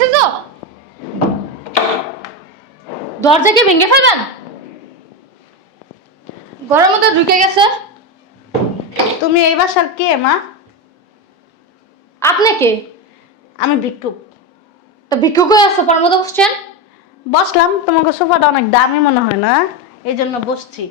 গেছে তো? দরজা কি ভেঙে ফেলবেন? ঘরের মধ্যে ঢুকে গেছে। তুমি এই বাসার কে মা? আপনি কে? আমি ভিক্ষুক তো ভিক্ষুক হয়ে আসছে পর মধ্যে বসছেন? বসলাম তোমাকে সোফাটা অনেক দামি মনে হয় না? এই জন্য বসছি।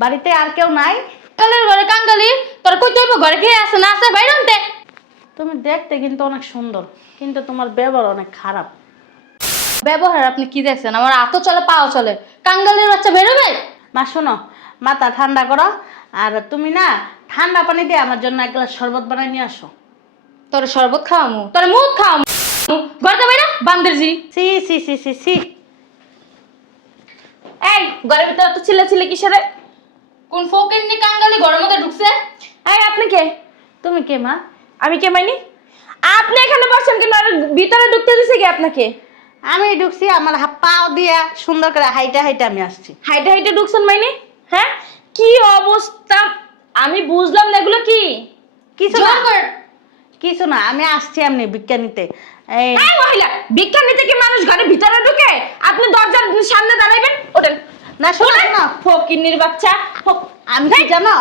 বাড়িতে আর কেউ নাই? কালের ঘরে কাঙ্গালি তোর কই তৈব? ঘরে খেয়ে আছে? না আছে? বাইরে তুমি দেখতে কিন্তু অনেক সুন্দর, কিন্তু তোমার ব্যবহার অনেক খারাপ। ব্যবহার আপনি কি দেখছেন? আমার হাতও চলে, পাও চলে। কাঙ্গালের বাচ্চা বেরোবে? মা, শোনো, মাথা ঠান্ডা করো, আর তুমি না ঠান্ডা পানি দিয়ে আমার জন্য এক গ্লাস শরবত বানাই নিয়ে আসো। তোর শরবত খাওয়ামু? তোর মুখ খাওয়ামু? ঘরটা বাইরে, বান্দেরজি। সি সি সি সি সি এই, ঘরের ভিতরে তো ছিলে ছিলে কিসের কোন ফোকেন নি কাঙ্গালি ঘরের মধ্যে ঢুকছে? এই, আপনি কে? তুমি কে, মা? আমি কে মাইনি? আপনি এখানে বসছেন কেন আর ভিতরে ঢুকতে দিছে কি আপনাকে? আমি ঢুকছি আমার হাত পাও দিয়া সুন্দর করে হাইটা হাইটা আমি আসছি। হাইটে হাইটে ঢুকছেন মাইনি? হ্যাঁ? কি অবস্থা? আমি বুঝলাম না এগুলো কি? কিছু না। কিছু না আমি আসছি এমনি বিজ্ঞানীতে। এই মহিলা বিজ্ঞানী থেকে মানুষ ঘরে ভিতরে ঢুকে? আপনি দরজার সামনে দাঁড়াইবেন ওঠেন। না শোনো শোনো ফকিন্নির বাচ্চা আমি জানো?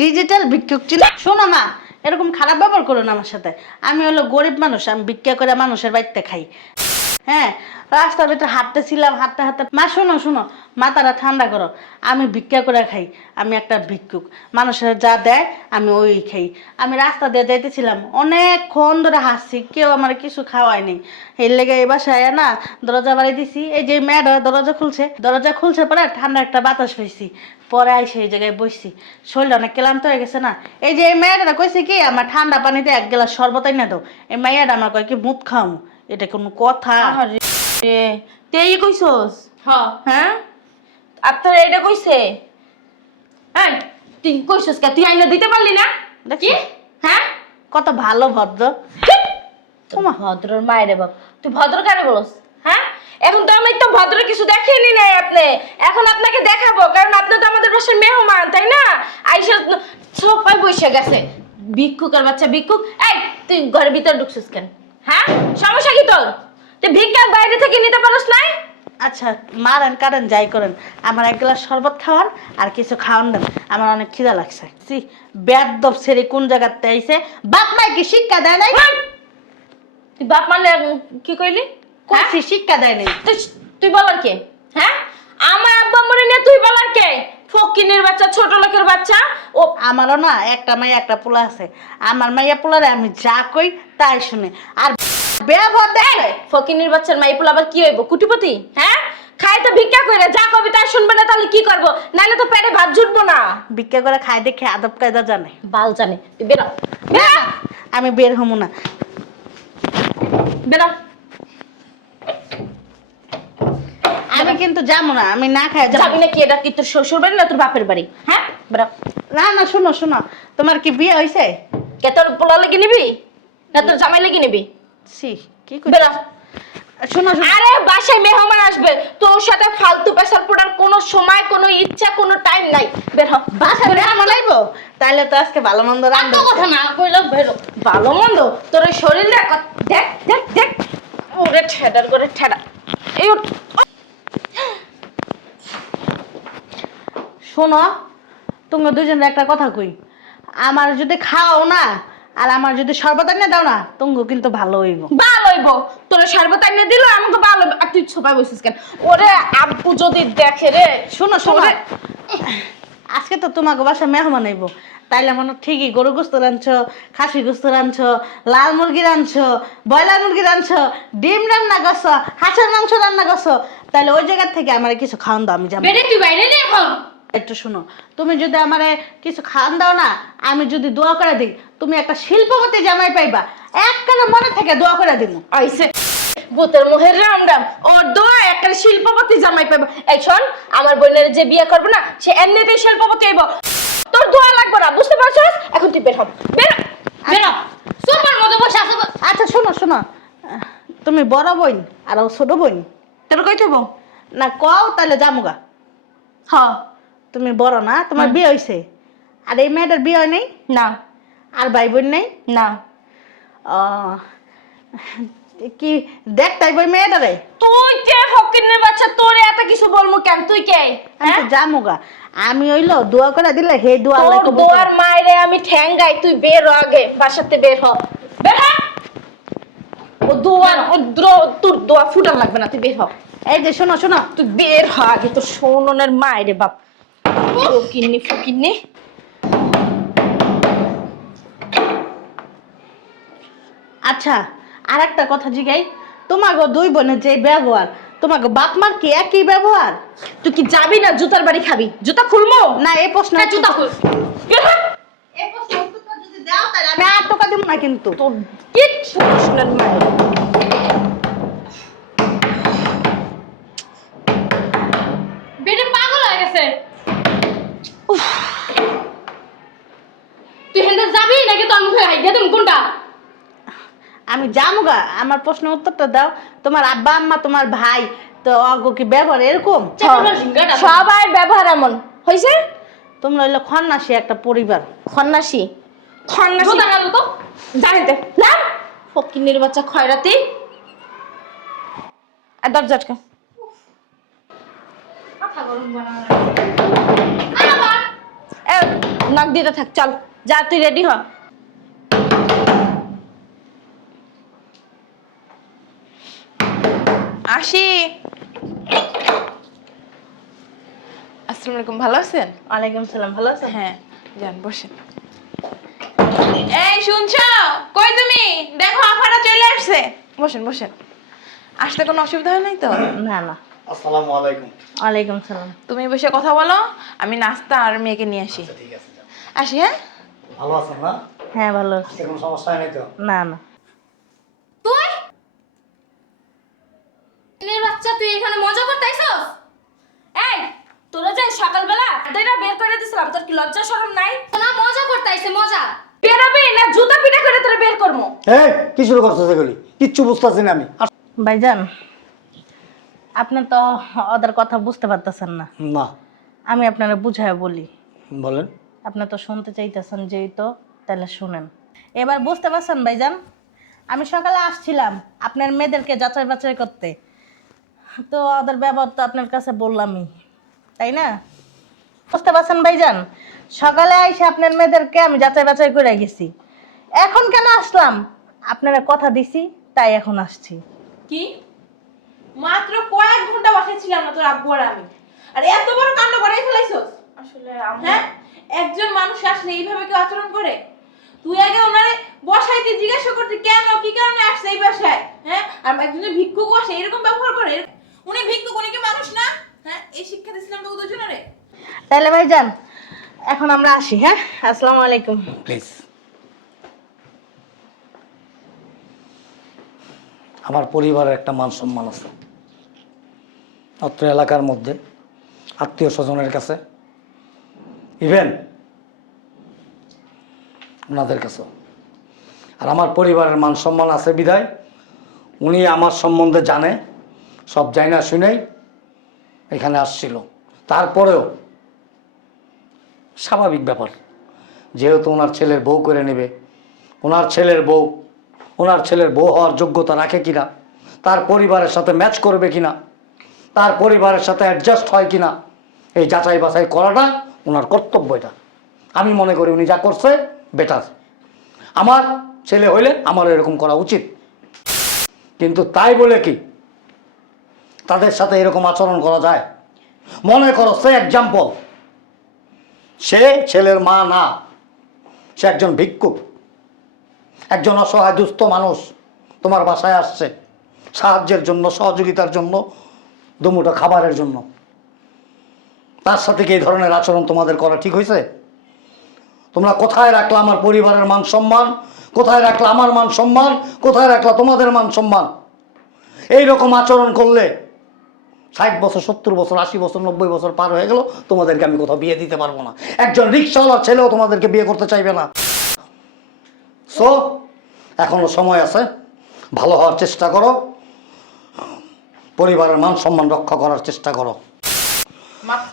ডিজিটাল ভিক্ষুক ছিল। শোনো মা এরকম খারাপ ব্যবহার করো না আমার সাথে। আমি হলো গরিব মানুষ, আমি ভিক্ষা করে মানুষের বাড়িতে খাই। হ্যাঁ রাস্তার ভিতরে হাঁটতেছিলাম, হাঁটতে হাঁটতে, মা, শোনো শোনো, মাথাটা ঠান্ডা করো, আমি ভিক্ষা করে খাই, আমি একটা ভিক্ষুক, মানুষের যা দেয়, আমি ওই খাই। আমি রাস্তা দিয়ে যাইতেছিলাম, অনেকক্ষণ ধরে হাসছি কেউ আমার কিছু খাওয়ায়নি। এর লেগে এই বাসায় না, দরজা বাড়ি দিছি, এই যে ম্যাড দরজা খুলছে দরজা খুলছে পরে ঠান্ডা একটা বাতাস পাইছি, পরে আইসে এই জায়গায় বসছি, শরীরটা অনেক ক্লান্ত হয়ে গেছে না। এই যে এই মেয়েটা কইছে কি, আমার ঠান্ডা পানিতে এক গ্লাস শরবত না দাও, এই মেয়েটা আমার কয় কি, মুখ খাওয়ামু। এটা কোনো কথা। আরে তেই কইছস? হ্যাঁ? হ্যাঁ আপনার এটা কইছে? হ্যাঁ তুই কইছস কে? তুই আইনা দিতে পারলি না? দেখছি? হ্যাঁ? কত ভালো ভদ্র। তোমা ভদ্রর মায়েরে বাপ। তুই ভদ্র কারে বলস? হ্যাঁ? এখন তো আমি তো ভদ্র কিছু দেখেনি নাই আপনি। এখন আপনাকে দেখাবো কারণ আপনি তো আমাদের বাসার মেহমান তাই না? আইসা সোফায় বসে গেছে। ভিক্ষুকের বাচ্চা ভিক্ষুক। এই তুই ঘরের ভিতরে ঢুকছিস কেন? হ্যাঁ? সমস্যা কি তোর? তুই ভিক্ষা বাইরে থেকে নিতে পারস নাই? আচ্ছা মারেন কারেন যাই করেন। আমার এক গ্লাস শরবত খাওয়ান আর কিছু খাওয়ান দেন। আমার অনেক খিদা লাগছে। সি বেদব ছেড়ে কোন জায়গাতে আইছে? বাপ মাই কি শিক্ষা দেয় নাই? তুই বাপ মারলে কি কইলি? হ্যাঁ? কইছি শিক্ষা দেয় নাই? তুই তুই বলার কে? হ্যাঁ? আমার আব্বা মরে নিয়ে তুই বলার কে? ফকিনের বাচ্চা ছোট লোকের বাচ্চা। ও আমারও না একটা মাইয়া একটা পোলা আছে। আমার মাইয়া পোলারে আমি যা কই তাই শুনে। আর ব্যবহার দেখে। ফকিনের বাচ্চার মাইপুল আবার কি হইব? কুটিপতি? হ্যাঁ? খাই তো ভিক্ষা করে যা কবি তাই শুনবে না তাহলে কি করব? নাহলে তো পেটে ভাত জুটবো না। ভিক্ষা করে খাই দেখে আদব কায়দা জানে। বাল জানে। তুই বেরো। আমি বের হব না। বেরো। আমি কিন্তু যাব না আমি না খাই যাব। না কি এটা কি তোর শ্বশুর বাড়ি না তোর বাপের বাড়ি? হ্যাঁ? না না শোনো শোনো। তোমার কি বিয়ে হয়েছে কে তোর পোলা লেগে নিবি? না তোর জামাই লেগে নিবি? সি কি কই বেরো। শোনো শোনো। আরে বাসায় মেহমান আসবে। তোর সাথে ফালতু পড়ার কোনো সময় কোনো ইচ্ছা কোনো টাইম নাই। বের। হ বাসা মেহমান আইবো তাহলে তো আজকে ভালো মন্দ রান্না। কথা না কইলো বেরো। ভালো মন্দ? তোর শরীর দেখ দেখ দেখ দেখ। ওরে ঠেডার করে ঠেডা। এই শোনো তুমি দুজনের একটা কথা কই। আমার যদি খাও না আর আমার যদি শরবত এনে দাও না তুমি কিন্তু ভালো হইব। ভালো হইব। তোরা সর্বত এনে দিল আমাকে ভালো আর তুই ছোপায় বসিস কেন? ওরে আব্বু যদি দেখে রে শোনো শোনো। আজকে তো তোমাকে বাসা মেহমান আইব তাইলে মনে ঠিকই গরু গোস্ত রাঁধছো খাসি গোস্ত রাঁধছো লাল মুরগি রাঁধছো ব্রয়লার মুরগি রাঁধছো ডিম রান্না করছ হাঁসের মাংস রান্না করছ। তাহলে ওই জায়গার থেকে আমার কিছু খাওয়ান দাও আমি যাব। বেরে তুই বাইরে নে এখন। একটু শোনো তুমি যদি আমারে কিছু খাওয়ান দাও না আমি যদি দোয়া করে দিই তুমি একটা শিল্পপতি জামাই পাইবা। এক কানে মনে থেকে দোয়া করে দিব আইসে ভূতের মোহের রাম রাম ওর দোয়া একটা শিল্পপতি জামাই পাবো এই শোন আমার বোনের যে বিয়ে করবে না সে এমনিতেই শিল্পপতি হইব। তোর দোয়া লাগবে না বুঝতে পারছিস? এখন তুই বের হ বের। বেরো সুপার মতো বসে আসো আচ্ছা শোনো শোনো। তুমি বড় বোন আর ও ছোট বোন। তোর কই না কও তাহলে যামুগা। হ। তুমি বড় না তোমার বিয়ে হয়েছে আর এই মেয়েটার বিয়ে হয় নাই? না। আর ভাই বোন নেই? না। ও কি দেখ তাই বই মেয়েটারে। তুই কে ফকিনের বাচ্চা? তোরে এত কিছু বলব কেন? তুই কে? আমি হ্যাঁ? তো জামুগা। আমি হইল দোয়া করে দিলে হে দোয়া আল্লাহ তোর কবুল দোয়ার। মায়েরে আমি ঠ্যাঙ্গাই তুই বের আগে বাসাতে বের হ। বের হ! ও দোয়ার ও দ্রো- তোর দোয়া ফুটান লাগবে না তুই বের হ। এই যে শোনো শোনো। তুই বের হ আগে তোর সোননের মায়েরে বাপ। ফকিন্নি ফকিন্নি আচ্ছা আর একটা কথা জিগাই। তোমাকে দুই বোনের যে ব্যবহার তোমাকে বাপ মার কি একই ব্যবহার? তুই কি যাবি না জুতার বাড়ি খাবি? জুতা খুলমো? না এ প্রশ্ন জুতা খুল। এই প্রশ্ন যদি দাও তাহলে আমি আর টাকা দিব না কিন্তু। তোর কিচ্ছু সোনার মায়ের আমি জামুগা আমার প্রশ্ন উত্তরটা দাও। তোমার আব্বা আম্মা তোমার ভাই তো অগো কি ব্যবহার এরকম? সবাই ব্যবহার এমন। হয়েছে তোমরা হইল খন্নাসী একটা পরিবার। খন্নাসি? খন্নাসি? জুতা গেল জানিতে লাম ফকিনের বাচ্চা খয়রাতি। আর দরজা আটকা কথা গরম বানা এ নাক দিতে থাক চল। যা তুই রেডি হ। আসি। আসসালামু আলাইকুম ভালো আছেন? ওয়ালাইকুম সালাম ভালো আছো হ্যাঁ যান বসেন। এই শুনছ? কই তুমি? দেখো আফারা চলে আসছে। বসেন বসেন। আসতে কোনো অসুবিধা হয় নাই তো? না না। আসসালামু আলাইকুম ওয়ালাইকুম সালাম তুমি বসে কথা বলো আমি নাস্তা আর মেয়েকে নিয়ে আসি। ঠিক আছে আসি হ্যাঁ? ভালো আছেন না? হ্যাঁ ভালো আছি। কোনো সমস্যা হয়নি তো? না না তুই এর বাচ্চা তুই এখানে মজা করতে আইছস এই তোরা যাই সকালবেলা আদাইরা বের করে দিছিলাম তোর কি লজ্জা শরম নাই? না মজা করতে আইছে মজা। বেরোবি না জুতা পিটা করে তোরা বের করব। এই কি শুরু করছ সেগুলি কিচ্ছু বুঝতেছি না আমি ভাইজান আপনি তো ওদের কথা বুঝতে পারতেছেন না। না। আমি আপনারা বুঝায় বলি। বলেন। আপনি তো শুনতে চাইতেছেন যেই তো তাহলে শুনেন। এবার বুঝতে পারছেন ভাইজান আমি সকালে আসছিলাম আপনার মেয়েদেরকে যাচাই বাছাই করতে। তো ওদের ব্যবহার তো আপনার কাছে বললামই তাই না? বুঝতে পারছেন ভাইজান? সকালে আইসে আপনার মেয়েদেরকে আমি যাচাই বাছাই করে গেছি। এখন কেন আসলাম? আপনারা কথা দিছি তাই এখন আসছি। কি? মাত্র কয়েক ঘণ্টা বাসায় ছিলাম না তোর আব্বু আর আমি। আর এত বড় কাণ্ড করে ফেলাইছস? আসলে হ্যাঁ? একজন মানুষ আসলে এইভাবে কেউ আচরণ করে? তুই আগে ওনারে বসাইতে জিজ্ঞাসা করতে কেন কি কারণে আসছে এই বাসায়? হ্যাঁ? আর একজনের ভিক্ষুক আসে এরকম ব্যবহার করে? উনি ভিক্ষুক উনি কি মানুষ না? হ্যাঁ এই শিক্ষা দিয়েছিলাম তো দুজনের তাহলে ভাইজান এখন আমরা আসি হ্যাঁ? আসসালামু আলাইকুম। প্লিজ আমার পরিবারের একটা মান সম্মান আছে। অত্র এলাকার মধ্যে আত্মীয় স্বজনের কাছে ইভেন ওনাদের কাছেও। আর আমার পরিবারের মান সম্মান আছে বিধায় উনি আমার সম্বন্ধে জানে। সব জানি না শুনেই এখানে আসছিল। তারপরেও স্বাভাবিক ব্যাপার, যেহেতু ওনার ছেলের বউ করে নেবে, ওনার ছেলের বউ, ওনার ছেলের বউ হওয়ার যোগ্যতা রাখে কিনা, তার পরিবারের সাথে ম্যাচ করবে কিনা, তার পরিবারের সাথে অ্যাডজাস্ট হয় কিনা, এই যাচাই বাছাই করাটা ওনার কর্তব্য এটা। আমি মনে করি উনি যা করছে বেটার আমার ছেলে হইলে আমার এরকম করা উচিত। কিন্তু তাই বলে কি তাদের সাথে এরকম আচরণ করা যায়? মনে করো, সে এক্সাম্পল সে ছেলের মা না, সে একজন ভিক্ষুক, একজন অসহায় দুস্থ মানুষ তোমার বাসায় আসছে, সাহায্যের জন্য, সহযোগিতার জন্য দুমুটো খাবারের জন্য। তার সাথে কি এই ধরনের আচরণ তোমাদের করা ঠিক হয়েছে? তোমরা কোথায় রাখলা আমার পরিবারের মান সম্মান? কোথায় রাখলা আমার মান সম্মান? কোথায় রাখলা তোমাদের মান সম্মান? এই রকম আচরণ করলে ষাট বছর সত্তর বছর আশি বছর নব্বই বছর পার হয়ে গেল তোমাদেরকে আমি কোথাও বিয়ে দিতে পারব না। একজন রিক্সাওয়ালার ছেলেও তোমাদেরকে বিয়ে করতে চাইবে না। সো এখনও সময় আছে ভালো হওয়ার চেষ্টা করো পরিবারের মান সম্মান রক্ষা করার চেষ্টা করো।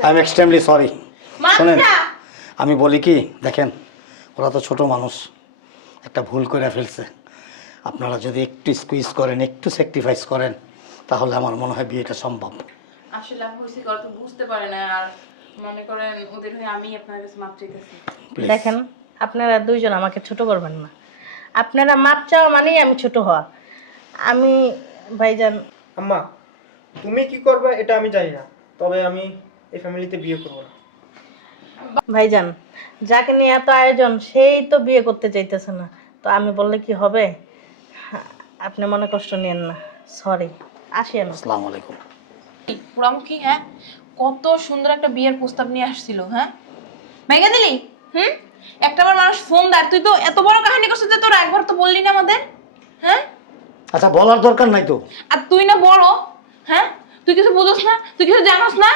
আই এম এক্সট্রিমলি সরি শোনেন আমি বলি কি দেখেন ওরা তো ছোট মানুষ একটা ভুল করে ফেলছে। আপনারা যদি একটু স্কুইজ করেন একটু স্যাক্রিফাইস করেন তাহলে আমার মনে হয় বিয়েটা সম্ভব। আসলে আমি হয়েছে কত বুঝতে পারে না আর মনে করেন ওদের হয়ে আমি আপনার কাছে মাপ চাইতেছি। দেখেন আপনারা দুইজন আমাকে ছোট করবেন না। আপনারা মাপ চাওয়া মানেই আমি ছোট হওয়া। আমি ভাইজান আম্মা তুমি কি করবে এটা আমি জানি না তবে আমি এই ফ্যামিলিতে বিয়ে করব না। ভাইজান যাকে নিয়ে এত আয়োজন সেই তো বিয়ে করতে চাইতেছে না। তো আমি বললে কি হবে? আপনি মনে কষ্ট নিয়েন না সরি আসি আমি আসসালামু আলাইকুম। হ্যাঁ? কত সুন্দর একটা বিয়ের প্রস্তাব নিয়ে আসছিল হ্যাঁ? ভেঙে দিলি? হুম? একটা বার মানুষ ফোন দেয় তুই তো এত বড় কাহিনী করছিস যে তোর একবার তো বললি না আমাদের হ্যাঁ? আচ্ছা বলার দরকার নাই তো। আর তুই না বড় হ্যাঁ? তুই কিছু বুঝোস না? তুই কিছু জানোস না?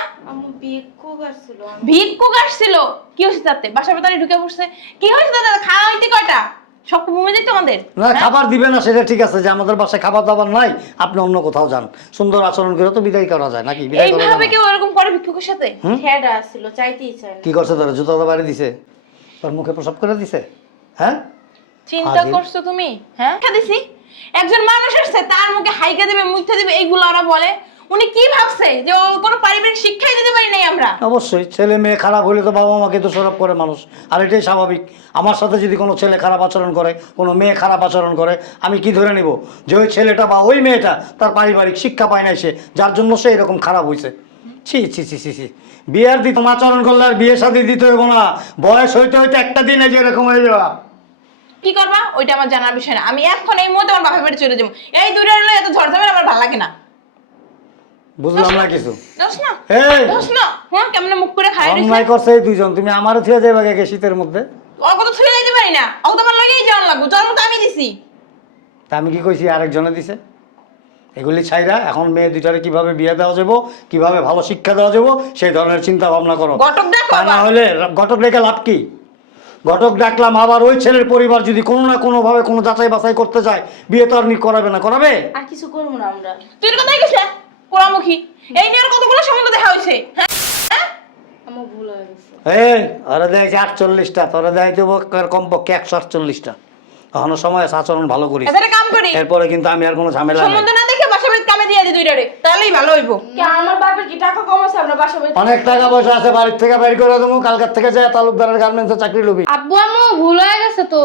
ভিক্ষুক আসছিল কি হয়েছে তাতে? বাসা ভেতরে ঢুকে পড়ছে। কি হয়েছে তাতে? খাওয়া হইতে কয়টা? সব ঘুমে যেত আমাদের না খাবার দিবে না সেটা ঠিক আছে যে আমাদের বাসায় খাবার দাবার নাই আপনি অন্য কোথাও যান। সুন্দর আচরণ করে তো বিদায় করা যায় নাকি? বিদায় করা এইভাবে কেউ এরকম করে ভিক্ষুকের সাথে? আসছিল চাইতেই চাই না। কি করছে তোর জুতা তো বাড়ি দিছে? তোর মুখে প্রসাব করে দিছে? হ্যাঁ? চিন্তা করছ তুমি হ্যাঁ? দিছি। একজন মানুষ আসছে তার মুখে হাইকা দিবে মুখতে দিবে এইগুলো ওরা বলে। উনি কি ভাবছে? যে ও কোনো পারিবারিক শিক্ষাই দিতে পারি নাই আমরা? অবশ্যই ছেলে মেয়ে খারাপ হলে তো বাবা মাকে তো সরব করে মানুষ। আর এটাই স্বাভাবিক। আমার সাথে যদি কোনো ছেলে খারাপ আচরণ করে কোনো মেয়ে খারাপ আচরণ করে আমি কি ধরে নিব? যে ওই ছেলেটা বা ওই মেয়েটা তার পারিবারিক শিক্ষা পায় নাই সে যার জন্য সে এরকম খারাপ হয়েছে ছি ছি ছি ছি ছি। বিয়ের দিত আচরণ করলে আর বিয়ে শাদি দিতে হইব না। বয়স হইতে হইতে একটা দিনে যে এরকম হয়ে যাওয়া কি করবা? ওইটা আমার জানার বিষয় না। আমি এখন এই মুহূর্তে আমার বাপের বাড়ি চলে যাব। এই হলো এত ঝড়ঝামেলা আমার ভালো লাগে না। বুঝলাম না কিছু। দোষ না এই! দোষ না। হ্যাঁ কেমনে মুখ করে খাই রইছে? অন্যায় করছে এই দুইজন তুমি আমারও থুয়ে যাবে গে শীতের মধ্যে। ওর কথা ছুঁয়ে দিতে পারি না। ও তো আমার লগেই লাগবো। জন্ম তো আমি দিছি। তা আমি কি কইছি আরেকজনে দিছে। এগুলি ছাইরা এখন মেয়ে দুইটারে কীভাবে বিয়ে দেওয়া যাব কীভাবে ভালো শিক্ষা দেওয়া যাব সেই ধরনের চিন্তা ভাবনা করো। ঘটক দেখো তা না হলে ঘটক রেখে লাভ কি? ঘটক ডাকলাম আবার ওই ছেলের পরিবার যদি কোনো না কোনো ভাবে কোনো যাচাই বাছাই করতে চায় বিয়ে তো আর নি করাবে না করাবে? আর কিছু করব না আমরা। তুই পোড়ামুখী। এই নিয়ে আর কতগুলো সম্বন্ধ দেখা হয়েছে? হ্যাঁ? আমার ভুল হয়ে গেছে। এই আটচল্লিশটা তোরা দেয় দেবো কমপক্ষে একশো আটচল্লিশটা। এখনও সময় আছে আচরণ ভালো কাম করি। এরপরে কিন্তু আমি আর কোনো ঝামেলা সম্বন্ধ না দেখে বাসা বাড়িতে কামে দিয়ে দিই দুইটারে তাহলেই ভালো হইবো। কি আমার বাপের কি টাকা কম আছে? আমরা বাসা বাড়িতে অনেক টাকা পয়সা আছে বাড়ির থেকে বের করে দেবো কালকার থেকে যায় তালুকদারের গার্মেন্টসে চাকরি লবি। আব্বু আম্মু ভুল হয়ে গেছে তো।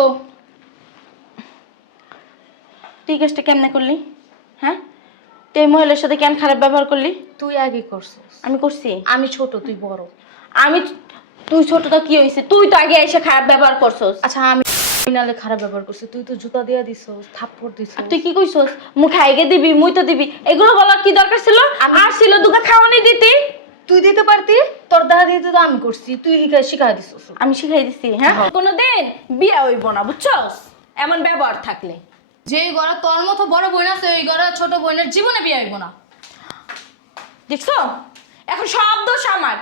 তুই কাজটা কেমনে করলি? হ্যাঁ? তুই মহিলার সাথে কেন খারাপ ব্যবহার করলি? তুই আগে করছিস। আমি করছি। আমি ছোট তুই বড়। আমি তুই ছোট তো কি হয়েছে? তুই তো আগে এসে খারাপ ব্যবহার করছস। আচ্ছা আমি নালে খারাপ ব্যবহার করছি। তুই তো জুতা দিয়া দিছস থাপ্পড় দিছস। তুই কি কইছস? মুখে আগে দিবি মুই তো দিবি। এগুলো বলার কি দরকার ছিল? আর ছিল দুটো খাওয়ানি দিতি। তুই দিতে পারতি? তোর দাদা দিতে তো আমি করছি। তুই শিখাই শিখাই দিছস। আমি শিখাই দিছি হ্যাঁ। কোনোদিন বিয়ে হইব না বুঝছস? এমন ব্যবহার থাকলে। যে গড়া তোর মতো বড় বোন আছে ওই গড়া ছোট বোনের জীবনে বিয়ে হইব না। দেখছ? এখন সব দোষ আমার।